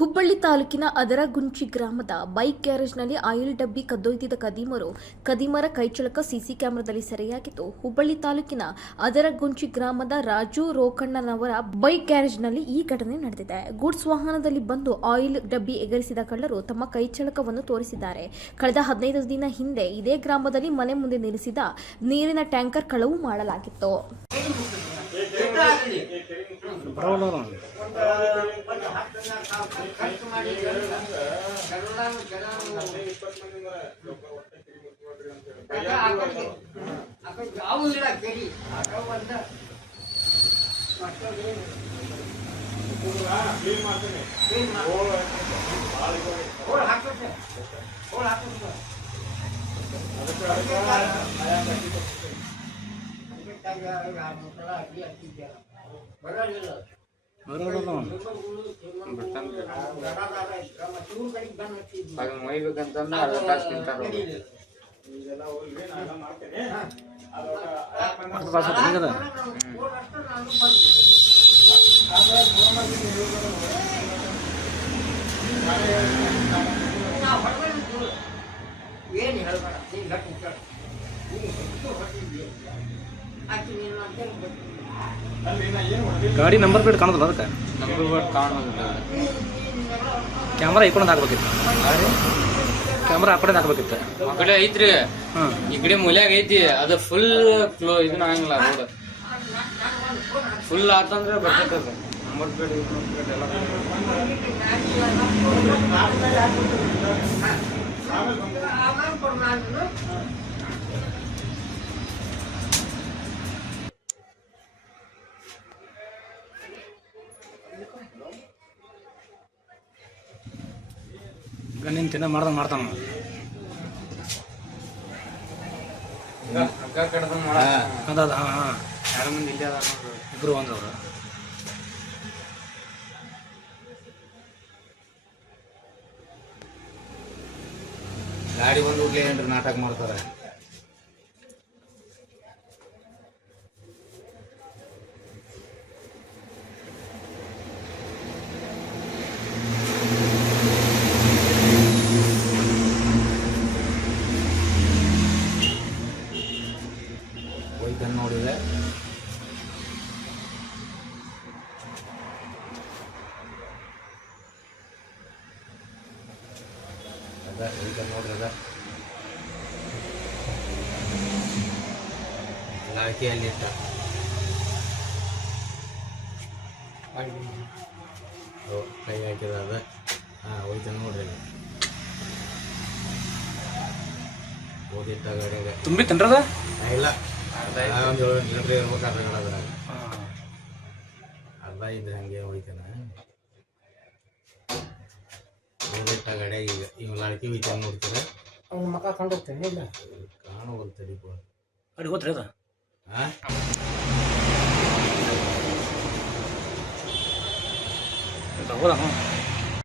ಹುಬ್ಬಳ್ಳಿ ತಾಲೂಕಿನ ಅದರಗುಂಚಿ ಗ್ರಾಮದ bike ಗ್ಯಾರೇಜ್ನಲ್ಲಿ oil ಡಬ್ಬಿ ಕದ್ದೊಯ್ದಿದ್ದ ಕದಿಮರ ಕೈಚಳಕ ಸಿಸಿ ಕ್ಯಾಮೆರಾದಲ್ಲಿ ಸೆರೆಯಾಗಿತ್ತು. ಹುಬ್ಬಳ್ಳಿ ತಾಲೂಕಿನ ಅದರಗುಂಚಿ ಗ್ರಾಮದ ರಾಜು ರೋಕಣ್ಣನವರ ಬೈಕ್ ಗ್ಯಾರೇಜ್ನಲ್ಲಿ ಈ ಘಟನೆ ನಡೆದಿದೆ. ಗೂಡ್ಸ್ ವಾಹನದಲ್ಲಿ ಬಂದು ಆಯಿಲ್ ಡಬ್ಬಿ ಎಗರಿಸಿದ ಕಳ್ಳರು ತಮ್ಮ ಕೈಚಳಕವನ್ನು ತೋರಿಸಿದ್ದಾರೆ. ಕಳೆದ 15 ದಿನ ಹಿಂದೆ ಇದೇ ಗ್ರಾಮದಲ್ಲಿ ಮನೆ ಮುಂದೆ ನಿಲ್ಲಿಸಿದ ನೀರಿನ ಟ್ಯಾಂಕರ್ ಕಳವು ಮಾಡಲಾಗಿತ್ತು. ಗಾಡಿ ನಂಬರ್ ಪ್ಲೇಟ್ ಕಾಣೋದಿಲ್ಲ, ಅದಕ್ಕೆ ನಂಬರ್ ಪ್ಲೇಟ್ ಕಾಣೋದಿಲ್ಲ. ಕ್ಯಾಮ್ರಾ ಈ ಕಡೆ ಹಾಕ್ಬೇಕಿತ್ತು. ಕ್ಯಾಮ್ರಾ ಆ ಕಡೆ ಹಾಕ್ಬೇಕಿತ್ತು. ಆ ಕಡೆ ಐತ್ರಿ, ಈ ಕಡೆ ಮೂಲ್ಯಾಗ ಐತಿ. ಅದು ಫುಲ್ ಇದನ್ನ ಆಗಂಗಿಲ್ಲ. ರೋಡ್ ಫುಲ್ ಆತಂದ್ರೆ ಬರ್ತೈತೆ. ನಂಬರ್ ಪ್ಲೇಟ್ ಎಲ್ಲ ಗಣ್ಣಿನ ತಿನ್ನ ಮಾಡ್ತಾನ. ಹಗ್ಗ ಕಡ್ದಂಗ್ ಮಾಡ ಅದ ಎರಡು ಮಂದಿ ಇಲ್ಲೇ ಅದ. ಇಬ್ರು ಒಂದವ್ರು. ಗಾಡಿ ಬಂದು ಹುಡ್ಲಿ ಏನ್ರಿ ನಾಟಕ ಮಾಡ್ತಾರೆ. ಹೋಯ್ತನ್ ನೋಡಿದೆ. ನೋಡ್ರಿ ಅದ ಲಾಕಿಯಲ್ಲಿ ಇಟ್ಟ ಕೈ ಹಾಕಿದ ಅದ. ಹೋಯ್ತಾನೆ ನೋಡ್ರಿ. ಓದಿಟ್ಟ ಗಾಡಿಯಾಗ ತುಂಬಿತ್ತನ್ರದ ಇಲ್ಲ, ಒಂದು 7 ಕಿಲೋಮೀಟರ್ ಇರ್ಬೇಕು. ಅದ್ರಾಗ ಅರ್ಧ ಇದ್ರೆ ಹಂಗೆ ಹೋಯ್ತಾನೆ. ಓದಿಟ್ಟ ಗಾಡಿಯಾಗ ಈಗ ಇವ್ ಲಾಡ್ಕಿ ಹೋಯ್ತಾನೆ ನೋಡ್ತಾರೆ. ಅವ್ನ ಮಕ್ಕ ಕಂಡೋಗ್ತೇನೆ ಇಲ್ಲ ಕಾಣುವಲ್ತಡಿ ಗಾಡಿ ಹೋತ್ರಿ ಅದ. ಹಾಂ ಹೋದ